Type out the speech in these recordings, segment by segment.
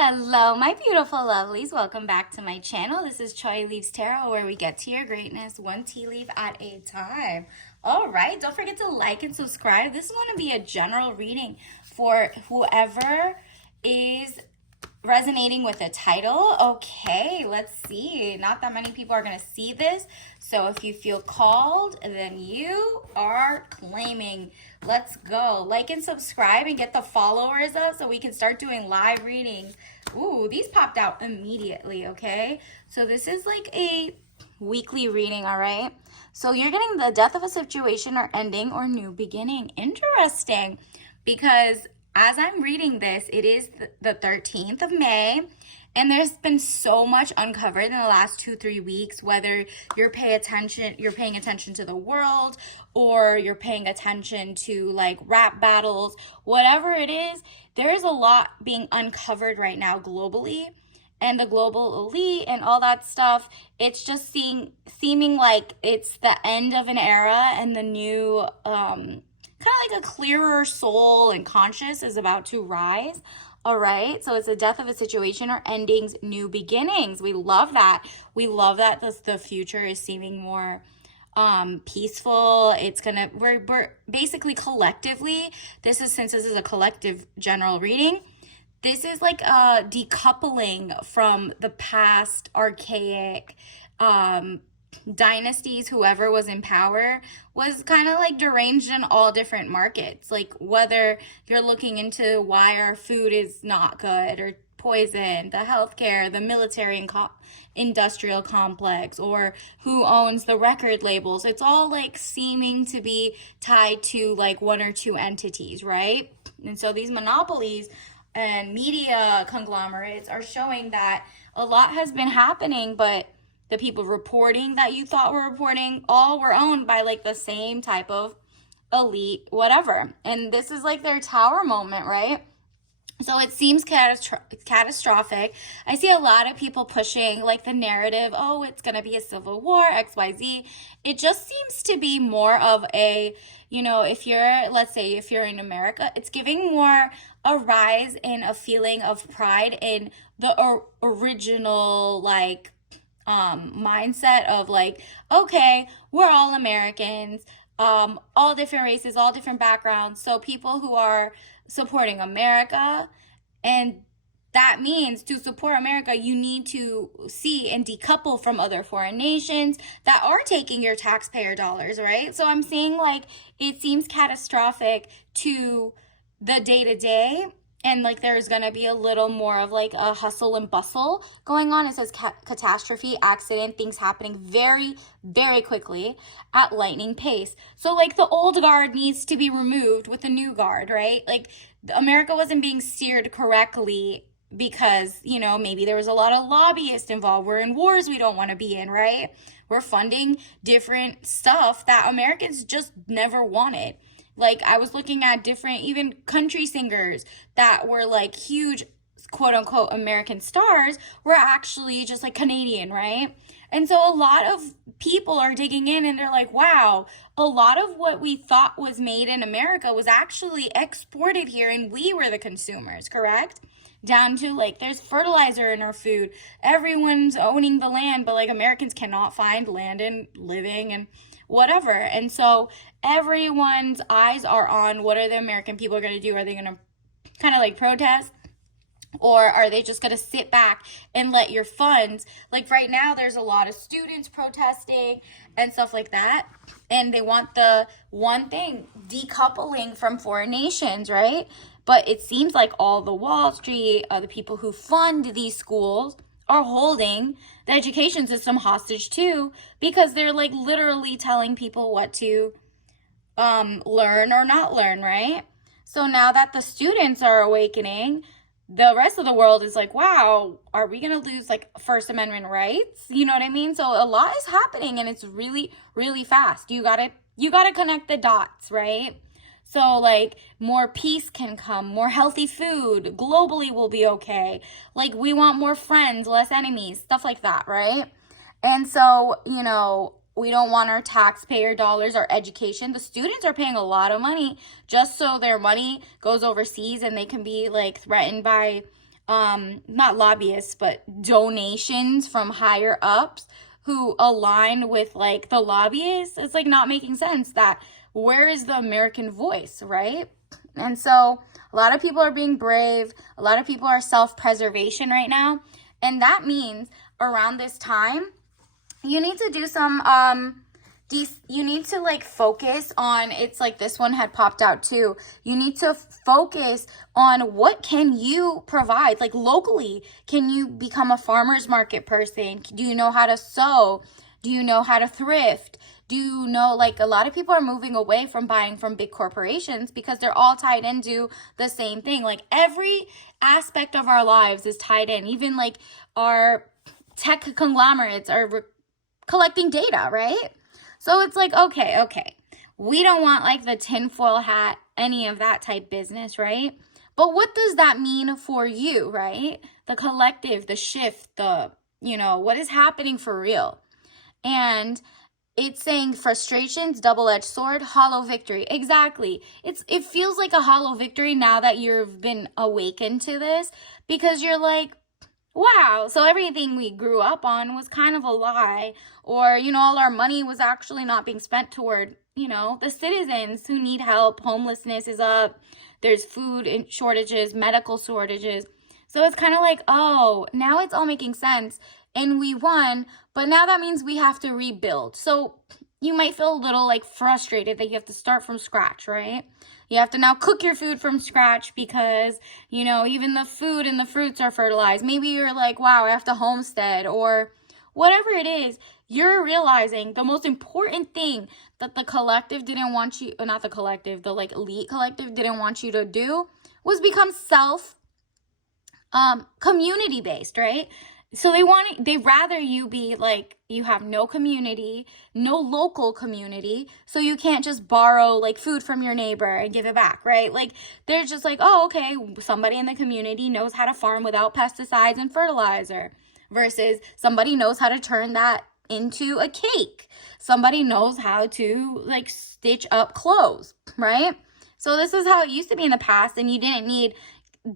Hello, my beautiful lovelies. Welcome back to my channel. This is Choi Leaves Tarot, where we get to your greatness one tea leaf at a time. All right, don't forget to like and subscribe. This is going to be a general reading for whoever is resonating with the title. Okay, let's see. Not that many people are going to see this. So if you feel called, then you are claiming. Let's go. Like and subscribe and get the followers up so we can start doing live readings. Ooh, these popped out immediately, okay? So this is like a weekly reading, all right? So you're getting the death of a situation or ending or new beginning. Interesting, because as I'm reading this, it is the 13th of May, and there's been so much uncovered in the last 2-3 weeks, whether you're paying attention to the world, or you're paying attention to like rap battles, whatever it is, there is a lot being uncovered right now globally. And the global elite and all that stuff, it's just seeming like it's the end of an era and the new kind of like a clearer soul and conscious is about to rise. All right, so it's the death of a situation or endings, new beginnings. We love that. We love that the future is seeming more peaceful. It's gonna, we're basically collectively, since this is a collective general reading, this is like a decoupling from the past archaic dynasties. Whoever was in power was kind of like deranged in all different markets, like whether you're looking into why our food is not good or poison, the healthcare, the military and industrial complex, or who owns the record labels. It's all like seeming to be tied to like one or two entities, right? And so these monopolies and media conglomerates are showing that a lot has been happening, but the people reporting that you thought were reporting all were owned by like the same type of elite, whatever. And this is like their tower moment, right? So it seems catastrophic. I see a lot of people pushing like the narrative, oh, it's going to be a civil war, XYZ. It just seems to be more of a, let's say if you're in America, it's giving more a rise in a feeling of pride in the original, like, mindset of like, okay, we're all Americans, all different races, all different backgrounds. So people who are supporting America, and that means to support America, you need to see and decouple from other foreign nations that are taking your taxpayer dollars, right? So I'm saying like it seems catastrophic to the day-to-day, and like there's gonna be a little more of like a hustle and bustle going on. It says catastrophe, accident, things happening very, very quickly at lightning pace. So like the old guard needs to be removed with the new guard, right? Like America wasn't being steered correctly because, maybe there was a lot of lobbyists involved. We're in wars we don't want to be in, right? We're funding different stuff that Americans just never wanted. Like I was looking at different even country singers that were like huge quote unquote American stars were actually just like Canadian, right? And so a lot of people are digging in and they're like, wow, a lot of what we thought was made in America was actually exported here and we were the consumers, correct? Down to like there's fertilizer in our food. Everyone's owning the land, but like Americans cannot find land and living and whatever. And so everyone's eyes are on what are the American people going to do? Are they going to kind of like protest? Or are they just going to sit back and let your funds, like right now there's a lot of students protesting and stuff like that. And they want the one thing, decoupling from foreign nations, right? But it seems like all the Wall Street, the people who fund these schools are holding the education system hostage too, because they're like literally telling people what to learn or not learn, right? So now that the students are awakening, the rest of the world is like, wow, are we going to lose like First Amendment rights? You know what I mean? So a lot is happening and it's really, really fast. You gotta connect the dots, right? So like more peace can come, more healthy food, globally will be okay. Like we want more friends, less enemies, stuff like that, right? And so, we don't want our taxpayer dollars, our education. The students are paying a lot of money just so their money goes overseas and they can be like threatened by not lobbyists, but donations from higher ups who align with like the lobbyists. It's like not making sense. That where is the American voice, right? And so a lot of people are being brave. A lot of people are self-preservation right now. And that means around this time, you need to do some you need to like focus on, it's like this one had popped out too. You need to focus on what can you provide, like locally. Can you become a farmer's market person? Do you know how to sew? Do you know how to thrift? Do you know, like a lot of people are moving away from buying from big corporations because they're all tied into the same thing. Like every aspect of our lives is tied in. Even like our tech conglomerates are collecting data, right? So it's like, okay. We don't want like the tinfoil hat, any of that type business, right? But what does that mean for you, right? The collective, the shift, what is happening for real? And it's saying frustrations, double-edged sword, hollow victory. Exactly. It feels like a hollow victory now that you've been awakened to this, because you're like, wow, so everything we grew up on was kind of a lie, or, all our money was actually not being spent toward, the citizens who need help. Homelessness is up. There's food shortages, medical shortages. So it's kind of like, oh, now it's all making sense and we won, but now that means we have to rebuild. So you might feel a little like frustrated that you have to start from scratch, right? You have to now cook your food from scratch because, even the food and the fruits are fertilized. Maybe you're like, wow, I have to homestead, or whatever it is. You're realizing the most important thing that the collective didn't want you, not the collective, the like elite collective didn't want you to do was become community based, right? So they rather you be like, you have no community, no local community, so you can't just borrow like food from your neighbor and give it back, right? Like they're just like, oh, okay, somebody in the community knows how to farm without pesticides and fertilizer, versus somebody knows how to turn that into a cake. Somebody knows how to like stitch up clothes, right? So this is how it used to be in the past, and you didn't need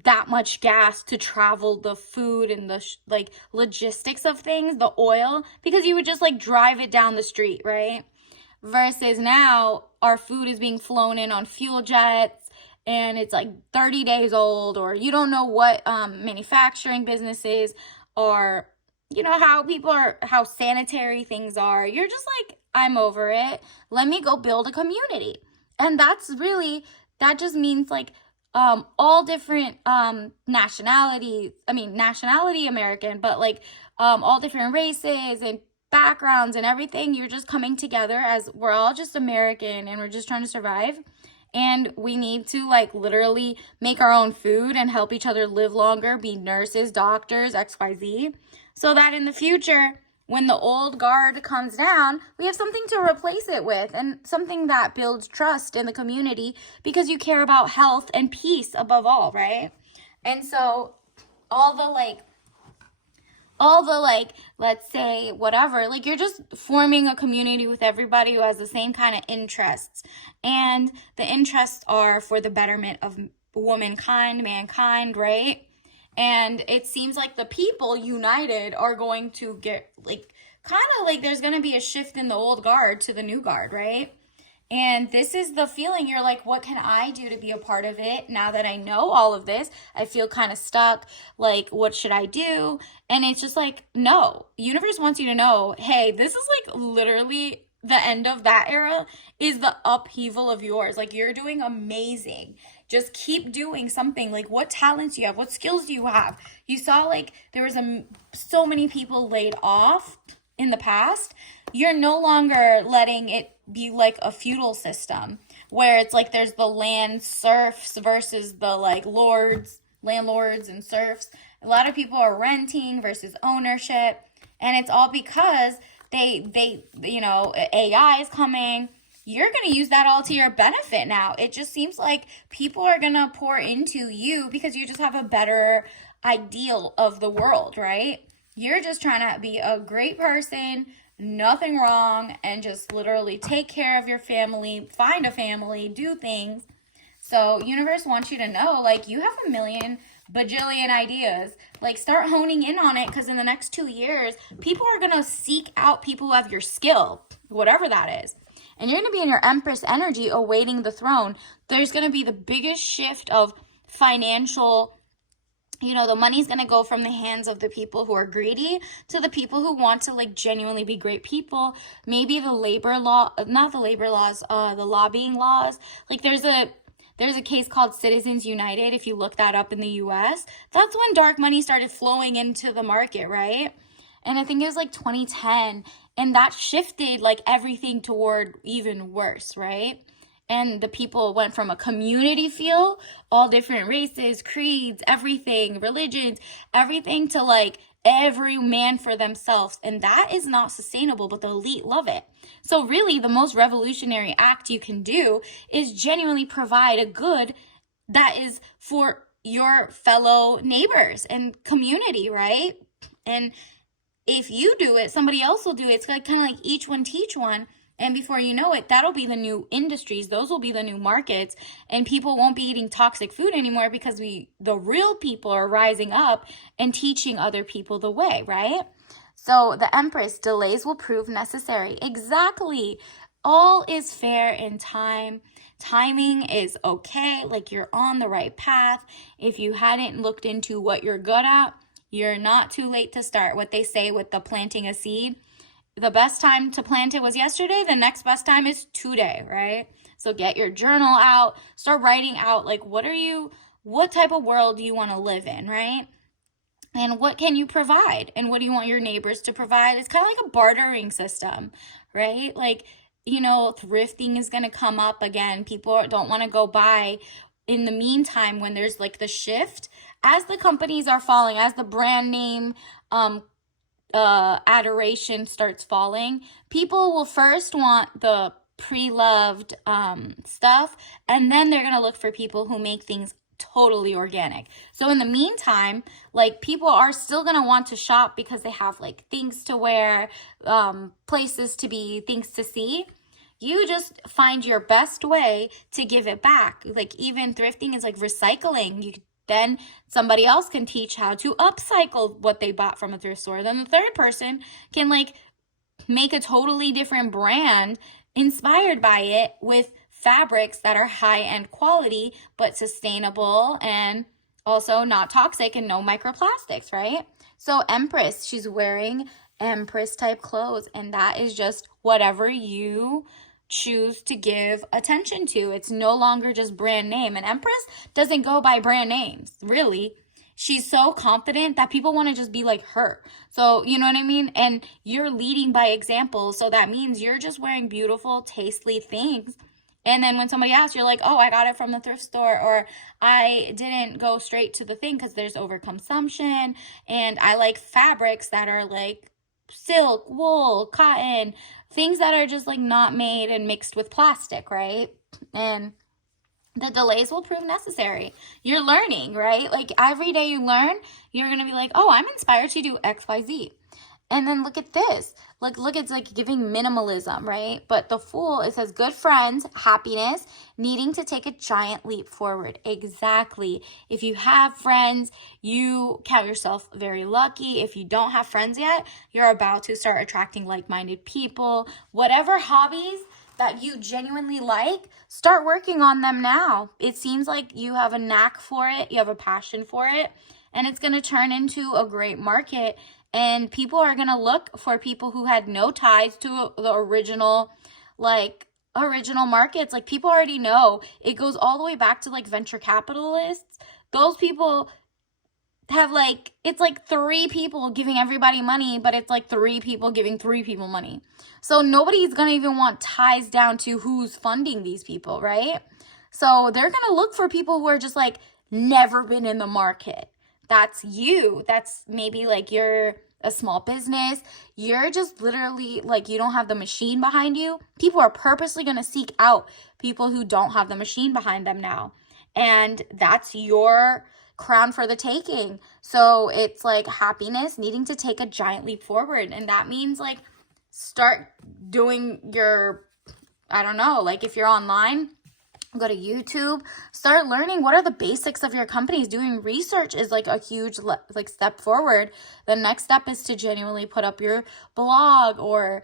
that much gas to travel the food and the like logistics of things, the oil, because you would just like drive it down the street, right? Versus now our food is being flown in on fuel jets and it's like 30 days old, or you don't know what manufacturing businesses are, how sanitary things are. You're just like, I'm over it. Let me go build a community. And that just means like all different nationality American, but like all different races and backgrounds and everything. You're just coming together as we're all just American and we're just trying to survive. And we need to like literally make our own food and help each other live longer, be nurses, doctors, XYZ, so that in the future, when the old guard comes down, we have something to replace it with, and something that builds trust in the community because you care about health and peace above all, right? And so all the let's say whatever, like you're just forming a community with everybody who has the same kind of interests, and the interests are for the betterment of womankind, mankind, right? And it seems like the people united are going to get like kind of like there's going to be a shift in the old guard to the new guard, right? And this is the feeling. You're like, what can I do to be a part of it now that I know all of this? I feel kind of stuck. Like, what should I do? And it's just like, no, universe wants you to know, hey, this is like literally the end of that era is the upheaval of yours. Like, you're doing amazing. Just keep doing something. Like, what talents you have? What skills do you have? You saw like there was so many people laid off in the past. You're no longer letting it be like a feudal system where it's like there's the land serfs versus the like landlords and serfs. A lot of people are renting versus ownership, and it's all because they AI is coming. You're going to use that all to your benefit now. It just seems like people are going to pour into you because you just have a better ideal of the world, right? You're just trying to be a great person, nothing wrong, and just literally take care of your family, find a family, do things. So universe wants you to know, like, you have $1 million bajillion ideas. Like, start honing in on it, because in the next 2 years, people are going to seek out people who have your skill, whatever that is. And you're going to be in your Empress energy awaiting the throne. There's going to be the biggest shift of financial, the money's going to go from the hands of the people who are greedy to the people who want to like genuinely be great people. Maybe the lobbying laws. Like, there's a case called Citizens United. If you look that up in the US, that's when dark money started flowing into the market, right? And I think it was like 2010, and that shifted like everything toward even worse, right? And the people went from a community feel, all different races, creeds, everything, religions, everything, to like every man for themselves. And that is not sustainable, but the elite love it. So really, the most revolutionary act you can do is genuinely provide a good that is for your fellow neighbors and community, right? And if you do it, somebody else will do it. It's like kind of like each one teach one. And before you know it, that'll be the new industries. Those will be the new markets. And people won't be eating toxic food anymore, because the real people are rising up and teaching other people the way, right? So the Empress, delays will prove necessary. Exactly. All is fair in time. Timing is okay. Like, you're on the right path. If you hadn't looked into what you're good at, you're not too late to start. What they say with the planting a seed, the best time to plant it was yesterday. The next best time is today, right? So get your journal out, start writing out, like, what type of world do you want to live in, right? And what can you provide? And what do you want your neighbors to provide? It's kind of like a bartering system, right? Like, thrifting is going to come up again. People don't want to go buy. In the meantime, when there's like the shift, as the companies are falling, as the brand name adoration starts falling, people will first want the pre-loved stuff, and then they're going to look for people who make things totally organic. So in the meantime, like, people are still going to want to shop because they have like things to wear, places to be, things to see. You just find your best way to give it back. Like, even thrifting is like recycling. Then somebody else can teach how to upcycle what they bought from a thrift store. Then the third person can like make a totally different brand inspired by it, with fabrics that are high-end quality but sustainable and also not toxic and no microplastics, right? So Empress, she's wearing Empress type clothes, and that is just whatever you choose to give attention to. It's no longer just brand name. And Empress doesn't go by brand names, really. She's so confident that people want to just be like her. So, you know what I mean? And you're leading by example. So that means you're just wearing beautiful, tastely things. And then when somebody asks, you're like, oh, I got it from the thrift store, or I didn't go straight to the thing because there's overconsumption. And I like fabrics that are like silk, wool, cotton, things that are just like not made and mixed with plastic, right? And the delays will prove necessary. You're learning, right? Like, every day you learn, you're going to be like, oh, I'm inspired to do X, Y, Z. And then look at this. Look, it's like giving minimalism, right? But the Fool, it says good friends, happiness, needing to take a giant leap forward. Exactly. If you have friends, you count yourself very lucky. If you don't have friends yet, you're about to start attracting like-minded people. Whatever hobbies that you genuinely like, start working on them now. It seems like you have a knack for it, you have a passion for it, and it's going to turn into a great market. And people are going to look for people who had no ties to the original markets. Like, people already know. It goes all the way back to like venture capitalists. Those people have like, it's like 3 people giving everybody money, but it's like 3 people giving 3 people money. So nobody's going to even want ties down to who's funding these people, right? So they're going to look for people who are just like never been in the market. That's you. That's maybe like you're a small business. You're just literally like, you don't have the machine behind you. People are purposely going to seek out people who don't have the machine behind them now. And that's your crown for the taking. So it's like happiness, needing to take a giant leap forward. And that means like start doing your, I don't know, like if you're online, Go to YouTube, start learning what are the basics of your companies. Doing research is like a huge like step forward. The next step is to genuinely put up your blog, or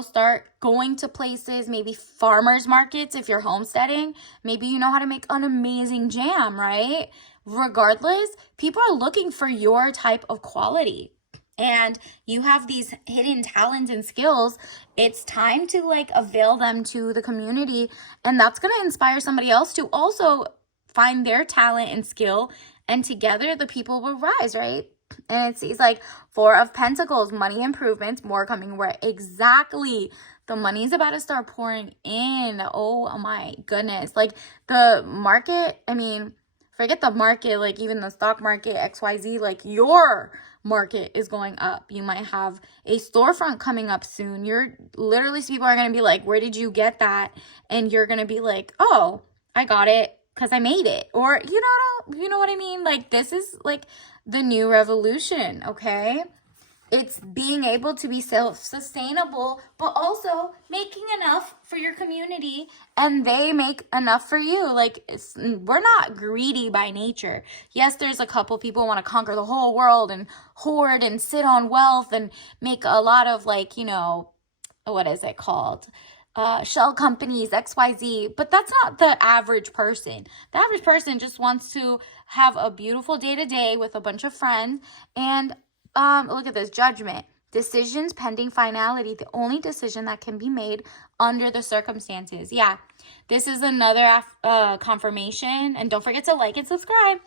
start going to places, maybe farmers markets if you're homesteading. Maybe you know how to make an amazing jam, right? Regardless, people are looking for your type of quality, and you have these hidden talents and skills. It's time to like avail them to the community, and that's going to inspire somebody else to also find their talent and skill, and together the people will rise, right? And it's like Four of Pentacles, money improvements, more coming, where exactly the money's about to start pouring in. Oh my goodness. Like the market, I mean, forget the market, like even the stock market, XYZ, like your market is going up. You might have a storefront coming up soon. You're literally, people are going to be like, where did you get that? And you're going to be like, oh, I got it because I made it. Or you know what I mean? Like this is like the new revolution, okay? It's being able to be self-sustainable, but also making enough for your community, and they make enough for you. Like, we're not greedy by nature. Yes, there's a couple people want to conquer the whole world and hoard and sit on wealth and make a lot of like, what is it called? Shell companies, XYZ, but that's not the average person. The average person just wants to have a beautiful day-to-day with a bunch of friends. And look at this, Judgment. Decisions pending finality, the only decision that can be made under the circumstances. Yeah, this is another confirmation. And don't forget to like and subscribe.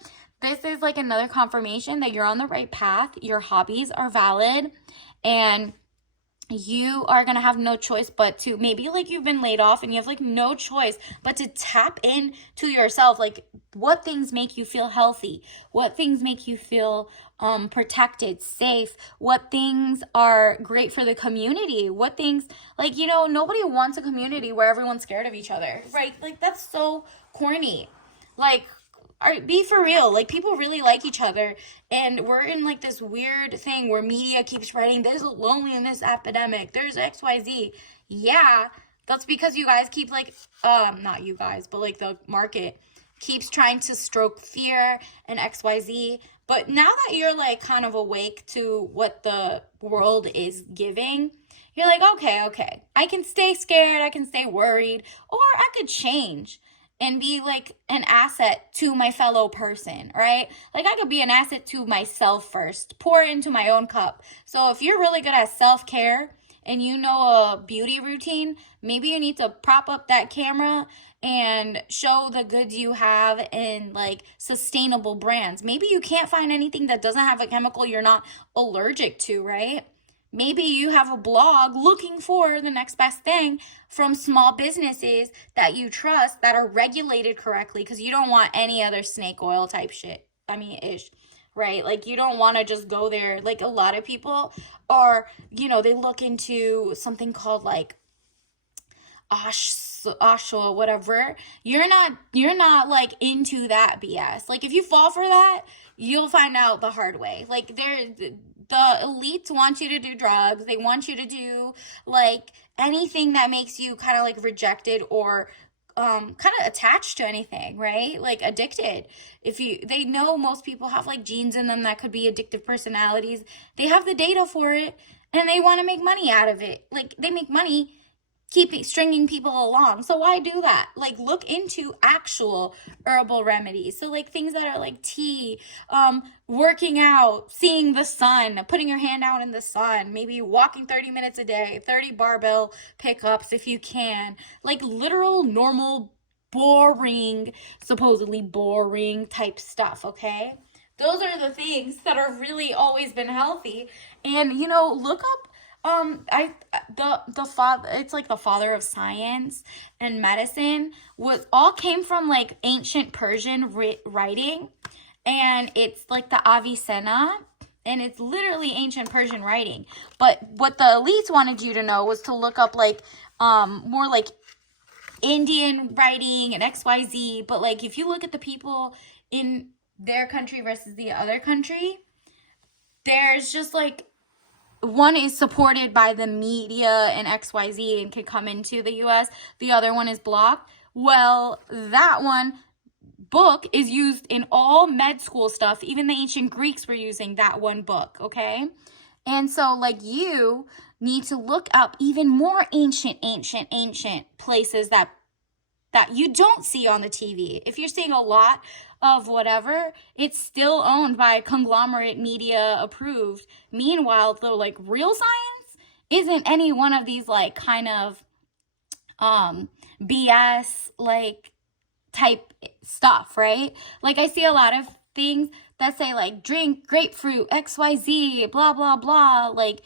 This is like another confirmation that you're on the right path. Your hobbies are valid, and you are going to have no choice but to, maybe like you've been laid off and you have like no choice but to tap in to yourself. Like, what things make you feel healthy? What things make you feel protected, safe? What things are great for the community? What things, like, nobody wants a community where everyone's scared of each other, right? Like, that's so corny. Like, be for real. Like, people really like each other, and we're in like this weird thing where media keeps writing, there's a loneliness epidemic, there's XYZ. Yeah, that's because you guys keep like not you guys, but like the market keeps trying to stroke fear and XYZ. But now that you're like kind of awake to what the world is giving, you're like, okay, I can stay scared, I can stay worried, or I could change and be like an asset to my fellow person, right? Like, I could be an asset to myself first, pour into my own cup. So if you're really good at self-care and you know a beauty routine, maybe you need to prop up that camera and show the goods you have in like sustainable brands. Maybe you can't find anything that doesn't have a chemical you're not allergic to, right? Maybe you have a blog looking for the next best thing from small businesses that you trust, that are regulated correctly, because you don't want any other snake oil type shit. I mean, right? Like, you don't want to just go there. Like, a lot of people are, they look into something called like Oshawa, whatever. You're not like into that BS. Like, if you fall for that, you'll find out the hard way. Like, the elites want you to do drugs. They want you to do like anything that makes you kind of like rejected or kind of attached to anything, right? Like addicted. They know most people have like genes in them that could be addictive personalities. They have the data for it, and they want to make money out of it. Like, they make money stringing people along. So why do that? Like, look into actual herbal remedies. So like things that are like tea, working out, seeing the sun, putting your hand out in the sun, maybe walking 30 minutes a day, 30 barbell pickups if you can. Like, literal, normal, boring, supposedly boring type stuff, okay? Those are the things that are really always been healthy. And look up the father, it's like the father of science and medicine, was all came from like ancient Persian writing, and it's like the Avicenna, and it's literally ancient Persian writing. But what the elites wanted you to know was to look up like more like Indian writing and XYZ. But like, if you look at the people in their country versus the other country, there's just like, one is supported by the media and XYZ and can come into the US. The other one is blocked. Well, that one book is used in all med school stuff. Even the ancient Greeks were using that one book, okay? And so, like, you need to look up even more ancient places that you don't see on the TV. If you're seeing a lot of whatever, it's still owned by conglomerate media approved. Meanwhile, the like real science isn't any one of these like kind of BS like type stuff, right? Like I see a lot of things that say like drink grapefruit XYZ blah blah blah, like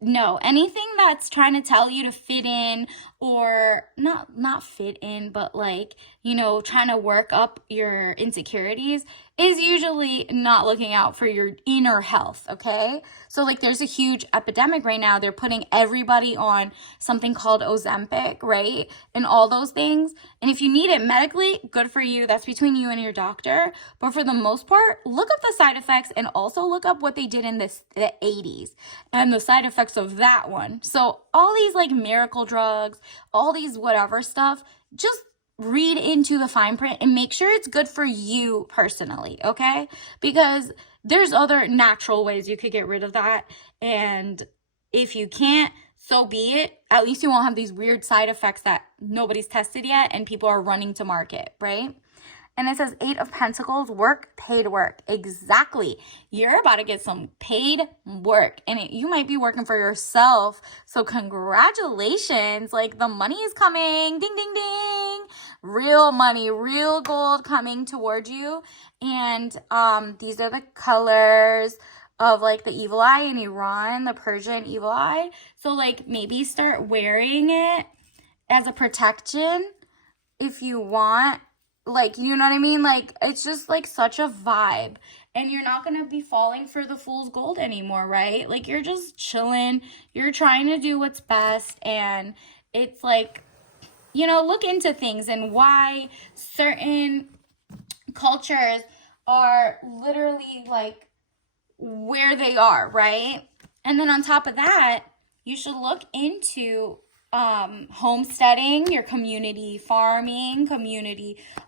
no, anything that's trying to tell you to fit in, or not fit in, but like, you know, trying to work up your insecurities is usually not looking out for your inner health, okay? So like there's a huge epidemic right now. They're putting everybody on something called Ozempic, right? And all those things. And if you need it medically, good for you. That's between you and your doctor. But for the most part, look up the side effects and also look up what they did in the 80s and the side effects of that one. So all these like miracle drugs, all these whatever stuff, just read into the fine print and make sure it's good for you personally, okay? Because there's other natural ways you could get rid of that. And if you can't, so be it. At least you won't have these weird side effects that nobody's tested yet and people are running to market, right? And it says 8 of Pentacles, work, paid work. Exactly. You're about to get some paid work. And you might be working for yourself. So congratulations. Like the money is coming. Ding, ding, ding. Real money, real gold coming toward you. And these are the colors of like the evil eye in Iran, the Persian evil eye. So like maybe start wearing it as a protection if you want. Like, you know what I mean? Like, it's just, like, such a vibe. And you're not going to be falling for the fool's gold anymore, right? Like, you're just chilling. You're trying to do what's best. And it's like, you know, look into things and why certain cultures are literally, like, where they are, right? And then on top of that, you should look into homesteading, your community farming,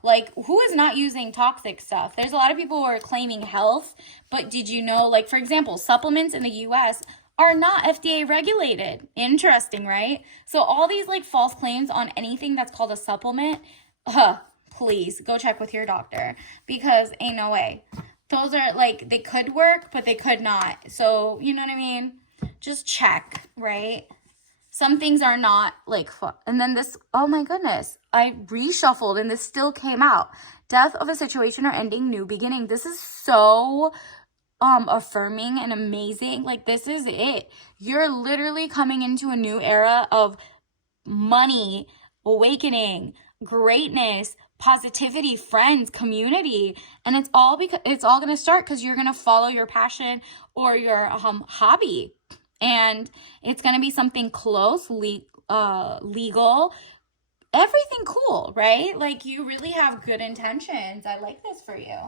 like who is not using toxic stuff? There's a lot of people who are claiming health, but did you know, like for example, supplements in the US are not FDA regulated. Interesting, right? So all these like false claims on anything that's called a supplement, please go check with your doctor, because ain't no way. Those are like, they could work, but they could not. So, you know what I mean? Just check, right? Some things are not like fun. And then this, oh my goodness, I reshuffled and this still came out. Death of a situation or ending, new beginning. This is so affirming and amazing. Like this is it. You're literally coming into a new era of money, awakening, greatness, positivity, friends, community. And it's all going to start because you're going to follow your passion or your hobby. And it's going to be something close, legal, everything cool, right? Like you really have good intentions. I like this for you.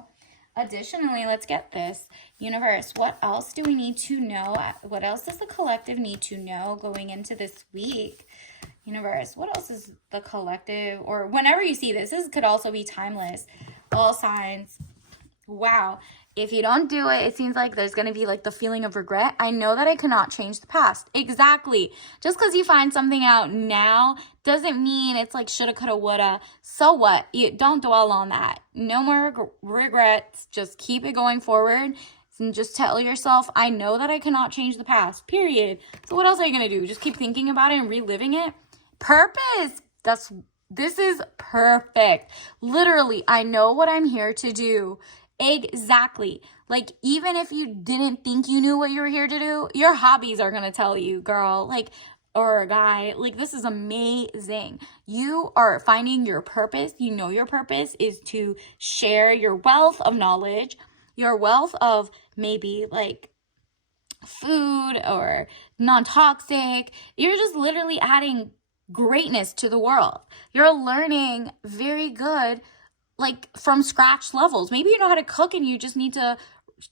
Additionally, let's get this. Universe, what else do we need to know? What else does the collective need to know going into this week? Universe, what else is the collective, or whenever you see this could also be timeless. All signs. Wow. If you don't do it, it seems like there's going to be like the feeling of regret. I know that I cannot change the past. Exactly. Just because you find something out now doesn't mean it's like shoulda, coulda, woulda. So what? You don't dwell on that. No more regrets. Just keep it going forward. And just tell yourself, I know that I cannot change the past. Period. So what else are you going to do? Just keep thinking about it and reliving it? Purpose. This is perfect. Literally, I know what I'm here to do. Exactly. Like, even if you didn't think you knew what you were here to do, your hobbies are going to tell you, girl, like, or a guy, like, this is amazing. You are finding your purpose. You know, your purpose is to share your wealth of knowledge, your wealth of maybe like food or non-toxic. You're just literally adding greatness to the world. You're learning very good, like from scratch levels. Maybe you know how to cook and you just need to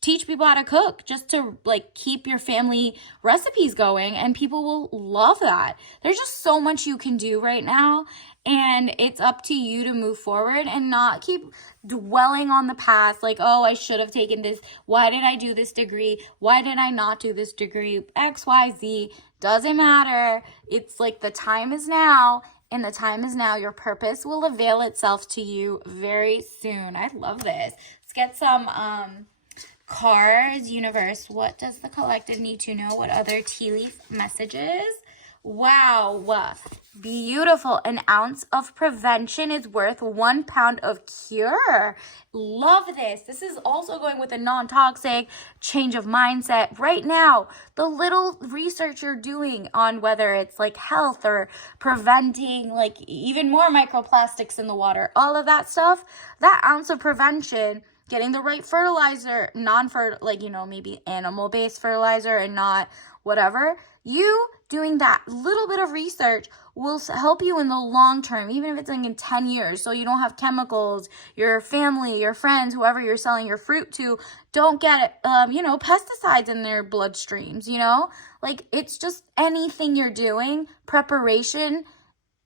teach people how to cook just to like keep your family recipes going, and people will love that. There's just so much you can do right now, And it's up to you to move forward and not keep dwelling on the past. Like, oh, I should have taken this. Why did I do this degree? Why did I not do this degree? X, Y, Z. Doesn't matter. It's like the time is now. And the time is now. Your purpose will avail itself to you very soon. I love this. Let's get some cards. Universe, what does the collective need to know? What other tea leaf messages? Wow. Beautiful. An ounce of prevention is worth 1 pound of cure. Love this. This is also going with a non-toxic change of mindset. Right now, the little research you're doing on whether it's like health or preventing like even more microplastics in the water, all of that stuff, that ounce of prevention, getting the right fertilizer, maybe animal-based fertilizer and not whatever, you doing that little bit of research will help you in the long term, even if it's like in 10 years, so you don't have chemicals, your family, your friends, whoever you're selling your fruit to, don't get, pesticides in their bloodstreams, Like, it's just anything you're doing, preparation,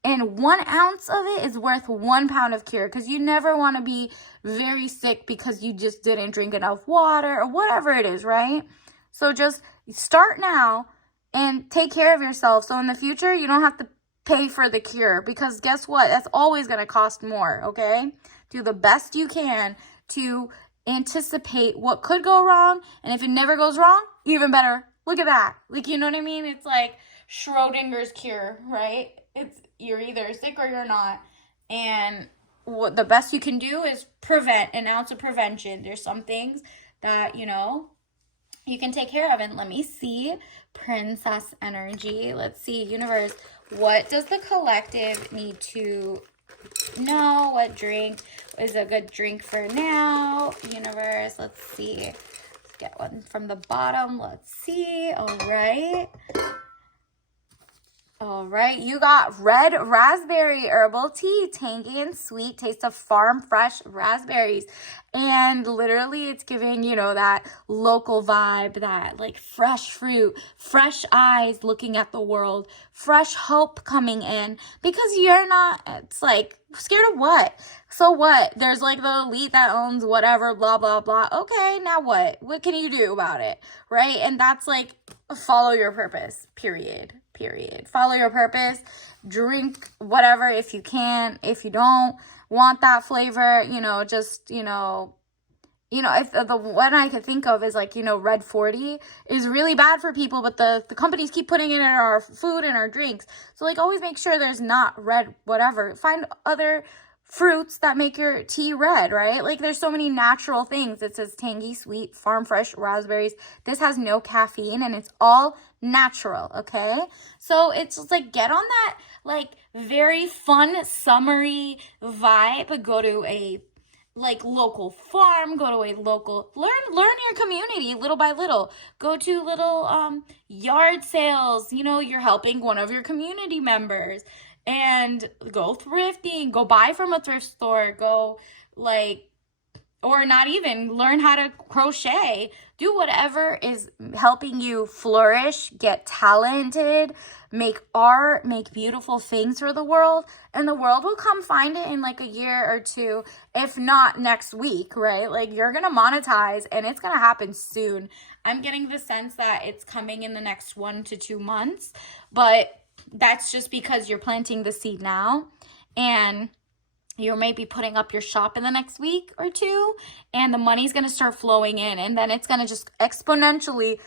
and 1 ounce of it is worth 1 pound of cure, because you never want to be very sick because you just didn't drink enough water or whatever it is, right? So just start now and take care of yourself, so in the future you don't have to pay for the cure, because guess what? That's always going to cost more, okay? Do the best you can to anticipate what could go wrong, and if it never goes wrong, even better. Look at that. Like, you know what I mean? It's like Schrodinger's cure, right? You're either sick or you're not, and what the best you can do is prevent, an ounce of prevention. There's some things that, you can take care of. And let me see, princess energy. Let's see, universe, what does the collective need to know? What drink is a good drink for now? Universe, let's see. Let's get one from the bottom. Let's see. All right, you got red raspberry herbal tea, tangy and sweet, taste of farm fresh raspberries. And literally it's giving, that local vibe, that like fresh fruit, fresh eyes looking at the world, fresh hope coming in, because you're not, it's like, scared of what? So what? There's like the elite that owns whatever, blah, blah, blah. Okay, now what? What can you do about it, right? And that's like, follow your purpose, period. Follow your purpose. Drink whatever if you can. If you don't want that flavor, if the one I could think of is like, red 40 is really bad for people, but the companies keep putting it in our food and our drinks. So like, always make sure there's not red whatever. Find other fruits that make your tea red, right? Like, there's so many natural things. It says tangy, sweet, farm fresh raspberries. This has no caffeine and it's all natural, okay? So it's just like, get on that like very fun summery vibe. Go to a like local farm, go to a local, learn your community little by little. Go to little yard sales, you're helping one of your community members. And go thrifting, go buy from a thrift store, or not even, learn how to crochet. Do whatever is helping you flourish, get talented, make art, make beautiful things for the world, and the world will come find it in like a year or two, if not next week, right? Like, you're gonna monetize and it's gonna happen soon. I'm getting the sense that it's coming in the next 1 to 2 months, but that's just because you're planting the seed now, and you may be putting up your shop in the next week or two, and the money's going to start flowing in, and then it's going to just exponentially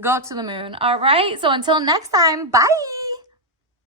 go to the moon. All right, so until next time, bye.